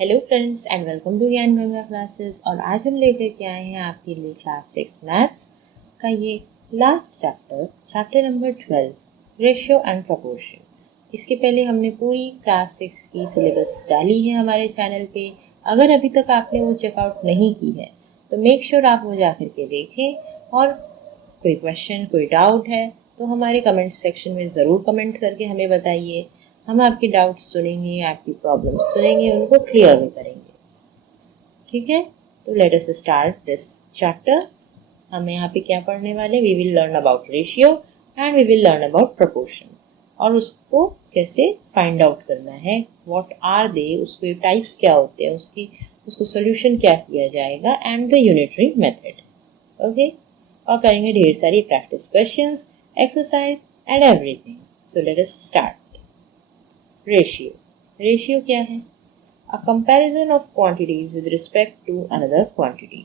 Hello friends and welcome to Gyan Ganga classes. और आज हम लेकर के आए हैं आपके लिए क्लास 6 मैथ्स का ये last chapter number 12 ratio and proportion. इसके पहले हमने पूरी क्लास 6 की सिलेबस डाली है हमारे चैनल पे। अगर अभी तक आपने वो चेकआउट नहीं की है तो मेक श्योर आप वो जा करके देखें। और कोई क्वेश्चन कोई डाउट है तो हमारे कमेंट सेक्शन में ज़रूर कमेंट करके हमें बताइए। हम आपके डाउट्स सुनेंगे, आपकी प्रॉब्लम्स सुनेंगे, उनको क्लियर भी करेंगे। ठीक है, तो let us start this chapter. हम यहाँ पे क्या पढ़ने वाले, we will learn about ratio and we will learn about proportion. और उसको कैसे फाइंड आउट करना है, व्हाट आर दे, उसके टाइप्स क्या होते हैं, उसको सोल्यूशन क्या किया जाएगा and the unitary method. Okay, और करेंगे ढेर सारी practice questions, exercise and everything. So let us start. Ratio क्या है? A comparison of quantities with respect to another quantity.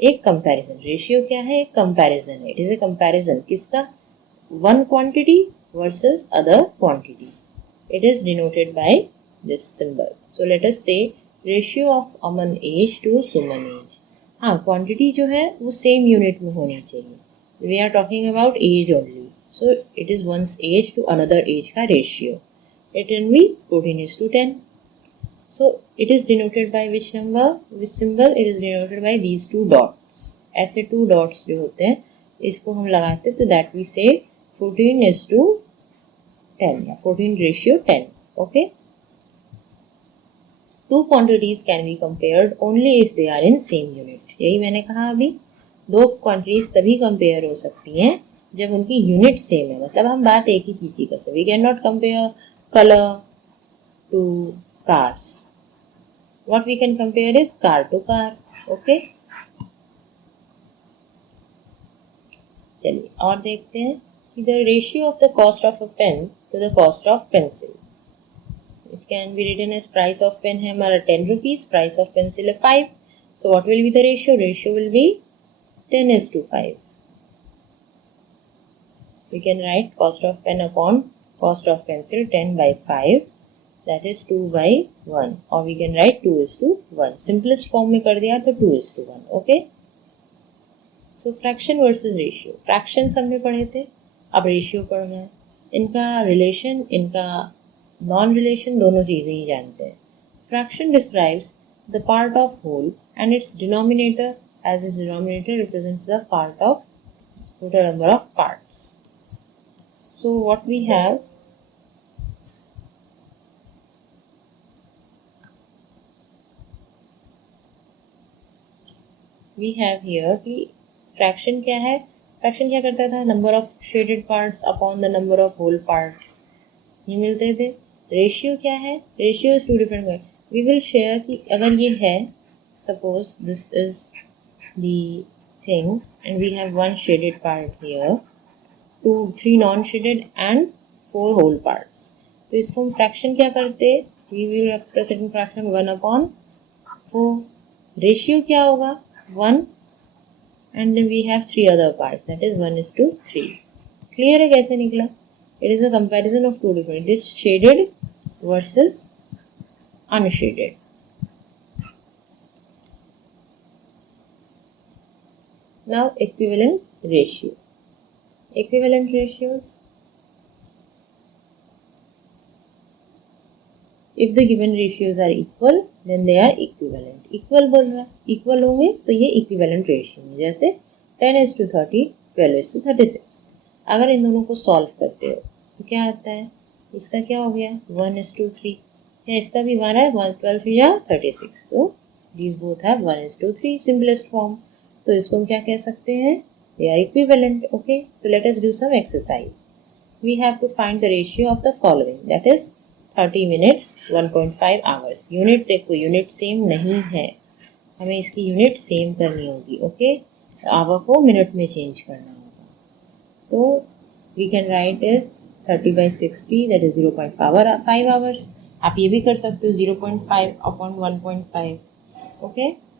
एक कंपैरिजन, रेशियो क्या है? एक कंपैरिजन है। इट इज ए कंपैरिजन किसका? One quantity versus other quantity. It is denoted by this symbol. So let us say ratio of Aman age to Suman age. हाँ, quantity जो है वो सेम यूनिट में होनी चाहिए। We are talking about age only. So it is one's age to another age का ratio. It can be 14:10. So it is denoted by which number, which symbol? It is denoted by these two dots. ऐसे two dots जो होते हैं इसको हम लगाते हैं तो that we say 14:10 या 14:10. Okay. Two quantities can be compared only if they are in same unit. यही मैंने कहा अभी, दो क्वांटिटीज तभी कंपेयर हो सकती हैं जब उनकी यूनिट सेम है। मतलब हम बात एक ही चीज की कर सकते। We can not compare color to cars. What we can compare is car to car. Okay. चलिए और देखते हैं कि the ratio of the cost of a pen to the cost of pencil. So it can be written as price of pen है हमारा 10 rupees, price of pencil है 5. So what will be the ratio? Ratio will be 10:5. We can write cost of pen upon cost of pencil 10/5. That is 2/1. और we can write 2:1. Simplest form में कर दिया तो 2:1. Okay. So fraction versus ratio. Fractions हमने पढ़े थे, अब ratio पढ़ना है। इनका रिलेशन, इनका नॉन रिलेशन, दोनों चीज़ें ही जानते हैं। Fraction describes the part of whole and its denominator as its denominator represents the part of total number of parts. So what we have, we have here कि fraction क्या है? Fraction क्या करता था? Number of shaded parts upon the number of whole parts, ये मिलते थे। Ratio क्या है? Ratio is two different way. We will share कि अगर ये है, suppose this is the thing and we have one shaded part here, 3 non shaded and 4 whole parts, तो इसको हम फ्रैक्शन क्या करते? We will express it in fraction 1/4। Ratio क्या होगा? 1 and then we have 3 other parts, that is 1:3. Clear है कैसे निकला? It is a comparison of two different, this shaded versus unshaded. Now equivalent ratio. Equivalent ratios. If the given ratios are equal, then they are equivalent. Equal बोल रहा है, equal होंगे तो ये equivalent ratio है। जैसे 10:30, 12:36। अगर इन दोनों को सॉल्व करते हो तो क्या आता है? इसका क्या हो गया? 1:3। या इसका भी 1 है, 12 या 36, तो these both have 1:3 simplest form। तो इसको हम क्या कह सकते हैं? They are equivalent. Okay, so let us do some exercise. We have to find the ratio of the following, that is 30 minutes 1.5 hours। Unit देखो, यूनिट सेम नहीं है, हमें इसकी यूनिट सेम करनी होगी। ओके, आवर को मिनट में change करना होगा। तो we can write is 30/60, that is 0.5 hours. आप ये भी कर सकते हो 0.5 upon 1.5। Okay,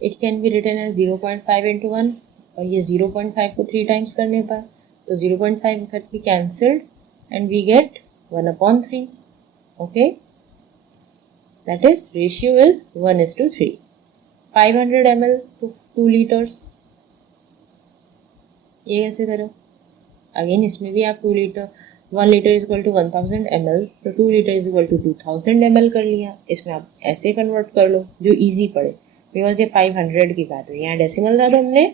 it can be written as 0.5 into 1, और ये 0.5 को 3 टाइम्स करने पर तो 0.5 got be cancelled and we get 1/3. Okay, that is ratio is 1:3. 500 ml to 2 liters. ये कैसे करो? अगेन इसमें भी आप 2 litre 1 litre is equal to 1000 ml, तो 2 litre is equal to 2000 ml कर लिया. इसमें आप ऐसे कन्वर्ट कर लो जो इजी पड़े, बिकॉज ये 500 की बात हुई. यहाँ डेसिमल था तो हमने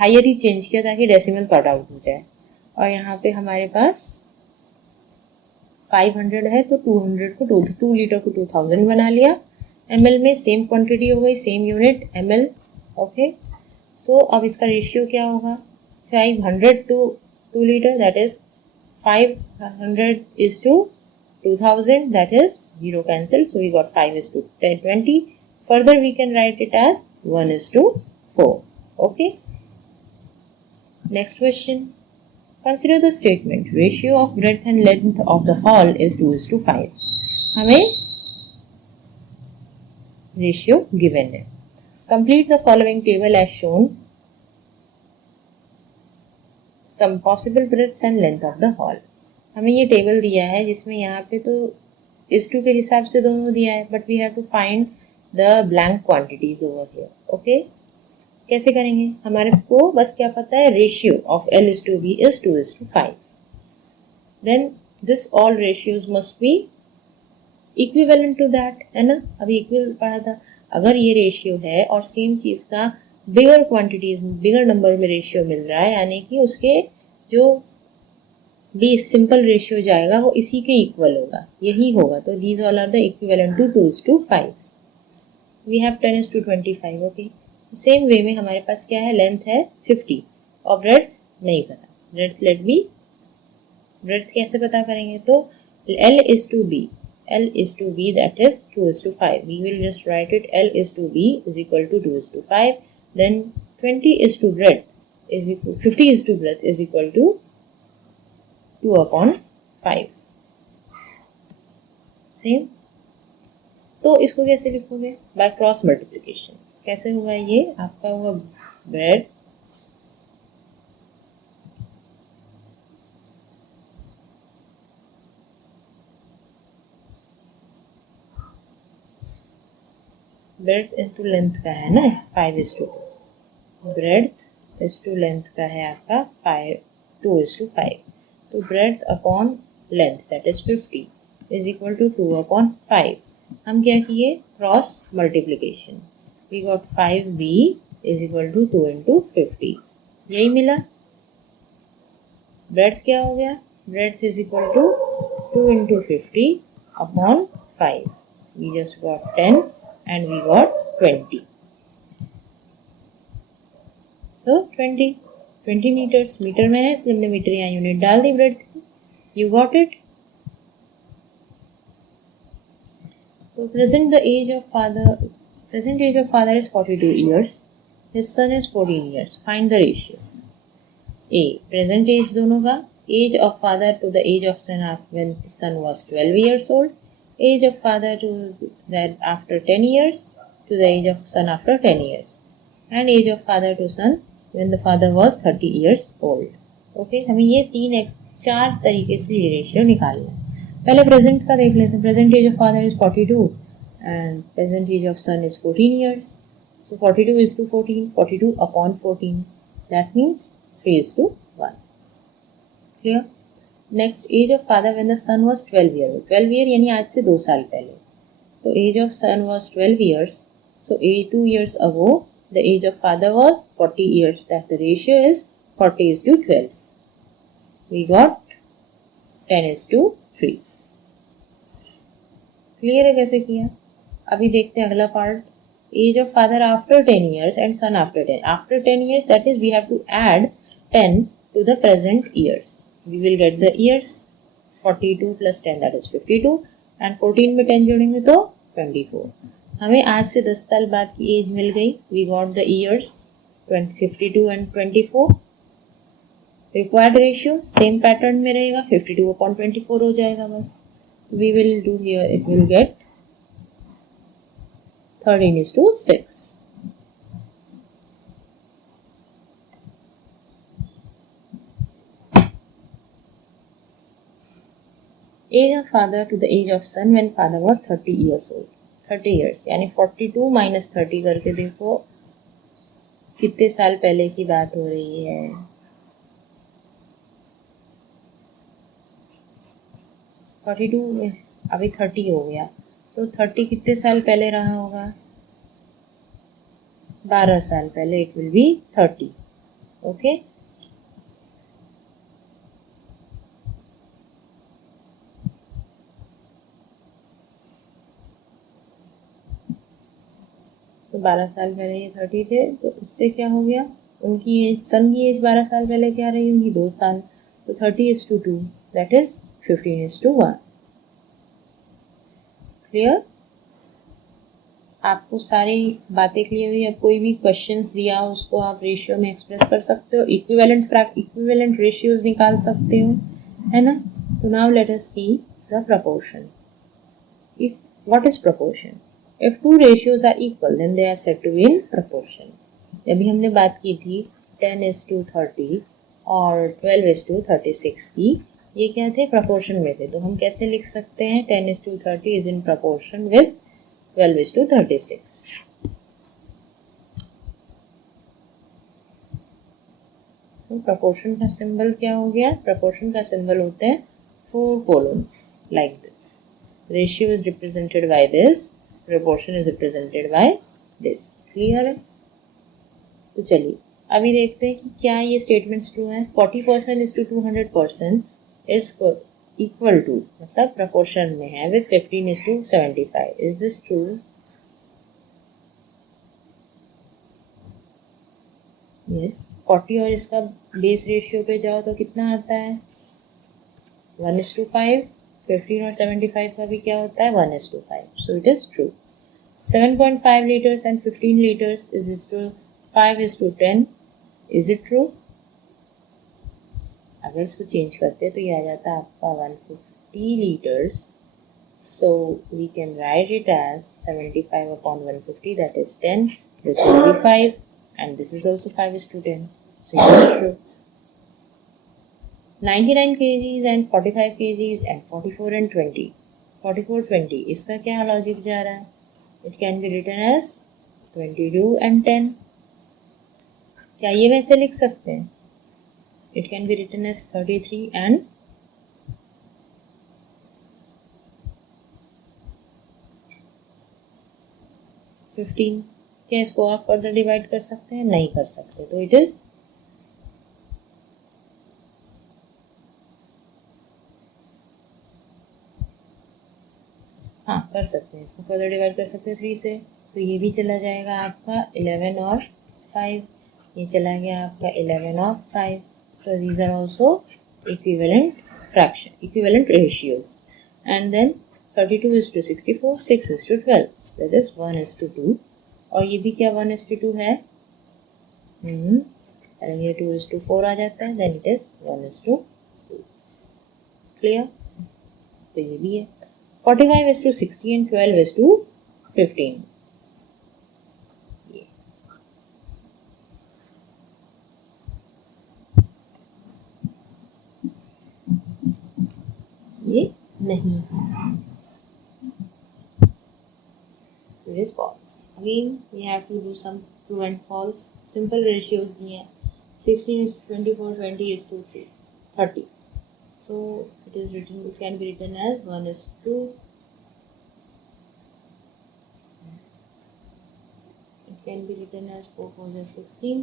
हायर ही चेंज किया ताकि डेसिमल कट आउट हो जाए. और यहाँ पे हमारे पास 500 है तो 200 को 2 लीटर को 2000 बना लिया. ml में सेम क्वांटिटी हो गई, सेम यूनिट ml. ओके, सो अब इसका रेशियो क्या होगा? 500 to 2 liter, that is 500 is to 2000, that is 0 cancelled, so we got 5 is to 20. Further we can write it as 1 is to 4. Okay, next question. Consider the statement ratio of breadth and length of the hall is 2 is to 5. हमें ratio given है. Complete the following table as shown. Some possible breadths and length of the hall. हमें ये table दिया है जिसमें यहाँ पे तो इस टू के हिसाब से दोनों दिया है, but we have to find the blank quantities over here. Okay, कैसे करेंगे? हमारे को बस क्या पता है, ratio of L is to B is 2 is to 5. Then this all ratios must be equivalent to that, है ना? अभी इक्वल पढ़ा था. अगर ये रेशियो है और सेम चीज़ का बिगर क्वांटिटीज बिगर नंबर में रेशियो मिल रहा है, यानी कि उसके जो भी सिंपल रेशियो जाएगा वो इसी के इक्वल होगा, यही होगा. तो these all are the equivalent to 2 is to 5. We have 10 is to 25. Okay, same way में हमारे पास क्या है, लेंथ है 50 और ब्रेड्थ नहीं पता. ब्रेड्थ लेट बी, ब्रेड्थ कैसे पता करेंगे? तो L is to B, L is to B, that is 2 is to 5. We will just write it L is to B is equal to 2 is to 5. Then 20 is to breadth is equal 50 is to breadth is equal to 2/5. Same. तो इसको कैसे लिखोगे? By cross multiplication. कैसे हुआ ये? आपका हुआ bread breadth into length का है ना, 5 is to 2. Breadth is to length का है आपका 2 is to 5. तो breadth upon length that is 50 is equal to 2/5. हम क्या किए? Cross multiplication. We got 5b is equal to 2 into 50. यही मिला. ब्रेड्थ क्या हो गया? Breadth is equal to 2 into 50 upon 5. We just got 10 and we got 20. So 20 meters. Metre में है इसलिए हमने मीटर या यूनिट डाल दी ब्रेड्थ की. You got it? So present age of father is 42 years. His son is 14 years. Find the ratio. A. Present age दोनों का. Age of father to the age of son when son was 12 years old. Age of father to that after 10 years to the age of son after 10 years. And age of father to son when the father was 30 years old. Okay, हमें ये 4 तरीके से ratio निकालना है. पहले present का देख लेते हैं. Present age of father is 42 and present age of son is 14 years. So 42 is to 14, 42 upon 14. That means 3 is to 1. Clear? Next, age of father when the son was 12 year. 12 year यानी आज से 2 साल पहले. तो age of son was 12 years. So 2 years ago the age of father was 40 years. That the ratio is 40 is to 12. We got 10 is to 3. Clear है कैसे किया? अभी देखते हैं अगला part. Age of father after 10 years and sun after 10. After 10 years that is we have to add 10 to the present years. We will get the years. 42 plus 10 that is 52 and 14 में 10 जोड़ेंगे तो 24. हमें आज से 10 साल बाद की एज मिल गई. We got the years 52 and 24. Required ratio same pattern में रहेगा. 52/24 हो जाएगा बस. We will do here, it will get 13 is to 6. Age of father to the age of son when father was 30 years old. 30 years यानी 42 minus 30 करके देखो कितने साल पहले की बात हो रही है. 42 अभी 30 हो गया, तो 30 कितने साल पहले रहा होगा? 12 साल पहले. It will be 30. ओके. तो 12 साल पहले ये 30 थे, तो इससे क्या हो गया? उनकी एज, सन की एज 12 साल पहले क्या रही होगी? 2 साल. तो 30:2, दैट इज 15:1. क्लियर? आपको सारी बातें क्लियर हुई? अब कोई भी क्वेश्चंस दिया हो उसको आप रेशियो में एक्सप्रेस कर सकते हो, इक्विवेलेंट रेशियोज निकाल सकते हो, है ना? तो now let us see the proportion. If what is proportion? If two ratios are equal, then they are said to be in proportion. अभी हमने बात की थी 10:30 और 12:36 की. ये क्या थे? प्रपोर्शन में थे. तो हम कैसे लिख सकते हैं? 10:30 is in proportion with 12:36. तो प्रपोर्शन का सिंबल क्या हो गया? प्रपोर्शन का सिंबल होते हैं 4 columns like this. Ratio is represented by this. Proportion is represented by this. Clear है? तो चलिए अभी देखते हैं कि क्या ये स्टेटमेंट्स ट्रू हैं. 40% is to 200% is equal to, मतलब प्रपोर्शन में है, with 15:75. Is this true? Yes. 40 और इसका बेस रेशियो पे जाओ तो कितना आता है? 1:5. 15 और 75 का भी क्या होता है? 1:5. So it is true. 7.5 liters and 15 liters is to 5:10. Is it true? अगर इसको चेंज करते तो ये आ जाता है आपका 150 liters. So we can write it as 75 upon 150, that is 10. This will be 5 and this is also 5:10. So it is true. 99 kgs and 45 kgs and 44 and 20. 44, 20. इसका क्या लॉजिक जा रहा है? It can be written as 22 and 10. क्या ये वैसे लिख सकते हैं? It can be written as 33 and 15. क्या इसको आप फर्दर डिवाइड कर सकते हैं? नहीं कर सकते. तो इट इज हाँ कर सकते हैं. इसको फर्दर डिवाइड कर सकते हैं 3 से. तो ये भी चला जाएगा आपका 11 और 5. ये चला गया आपका 11 और 5. So these are also equivalent fraction, equivalent ratios. And then 32:64, 6:12, that is 1:2. और ये भी क्या 1:2 है? अगर ये 2:4 आ जाता है, देन इट इज 1:2. क्लियर? तो ये भी है. 45:60 and 12:15. ये नहीं है. It is false. Again, we have to do some true and false. Simple ratios दिए हैं. 16:24, 20:3, 30. So it is written. It can be written as 1:2. It can be written as 4 4s are 16,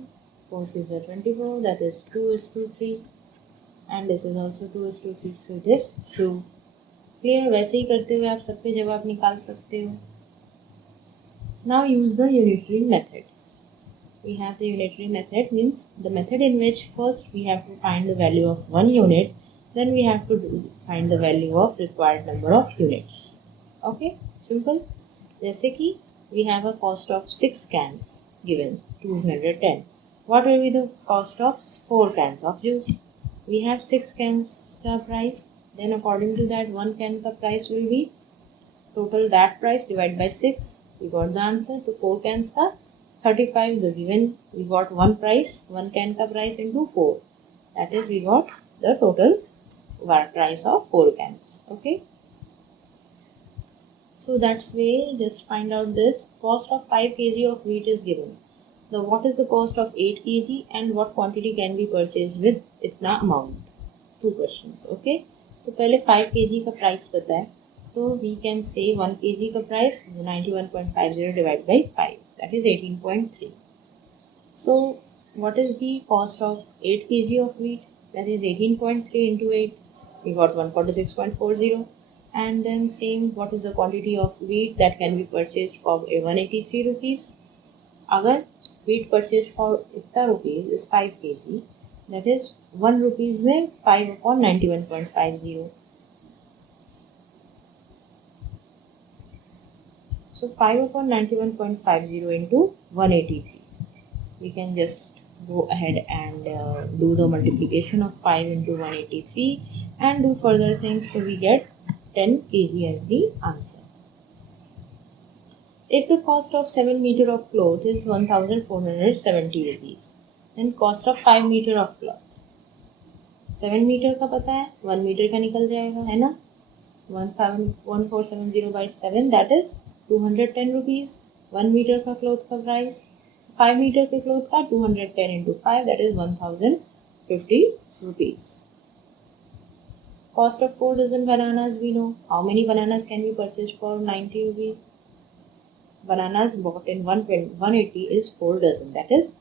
4 6s are 24. That is 2:3, and this is also 2:3. So it is true. Clear? वैसे ही करते हुए आप सबके जवाब निकाल सकते हो. Now use the unitary method. We have the unitary method, means the method in which first we have to find the value of 1 unit, then we have to find the value of required number of units. Okay, simple. जैसे कि we have a cost of 6 cans given 210. What will be the cost of 4 cans of juice? We have 6 cans का price. Then according to that 1 can का price will be total that price divided by 6. We got the answer. तो 4 cans का 35. The given we got 1 price, 1 can का price into 4. That is we got the total price of 4 cans. Okay. So that's way, just find out this. Cost of 5 kg of wheat is given. The what is the cost of 8 kg and what quantity can be purchased with इतना amount? 2 questions. Okay. तो पहले 5 kg का price पता है, तो we can say 1 kg का price 91.50 divided by 5, that is 18.3. So what is the cost of 8 kg of wheat? That is 18.3 into 8. We got 146.40. And then same, what is the quantity of wheat that can be purchased for 183 rupees? अगर wheat purchased for इतना rupees is 5 kg, that is 1 rupees में 5 upon 91.50. So 5 upon 91.50 into 183. We can just go ahead and do the multiplication of 5 into 183 and do further things. So we get 10 kg as the answer. If the cost of 7 meter of cloth is 1470 rupees, then cost of 5 meter of cloth. 7 meter का पता है, 1 meter का निकल जाएगा, है ना? 1470 by 7, that is 210 rupees. 1 meter का cloth का price. 5 meter के cloth का 210 into 5, that is 1050 rupees. Cost of 4 dozen bananas we know. How many bananas can be purchased for 90 rupees? Bananas bought in 180 is 4 dozen, that is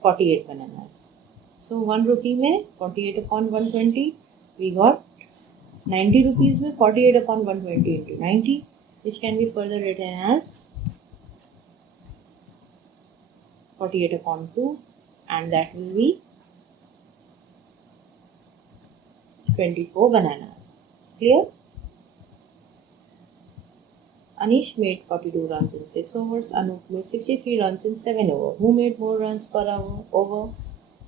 48 bananas. So 1 rupee में 48 upon 120, we got 90 rupees में 48 upon 120 into 90, which can be further written as 48 upon 2, and that will be 24 bananas. Clear? Anish made 42 runs in 6 overs. Anup made 63 runs in 7 overs. Who made more runs per over?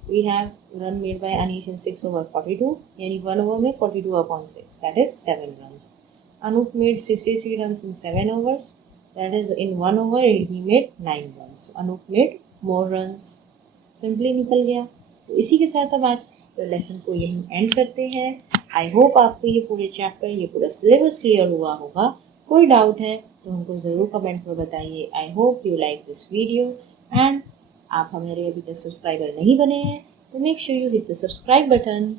We have run made by Anish in 6 over 42. Yani 1 over में 42 upon 6. That is 7 runs. Anup made 63 runs in 7 overs. That is in 1 over he made 9 runs. So Anup made more runs. Simply निकल गया. तो इसी के साथ अब आज lesson को यहीं एंड करते हैं. आई होप आपको ये पूरे चैप्टर, ये पूरा सिलेबस क्लियर हुआ होगा. कोई डाउट है तो हमको ज़रूर कमेंट में बताइए. I hope you like this video and आप हमारे अभी तक सब्सक्राइबर नहीं बने हैं तो make sure you hit the subscribe button.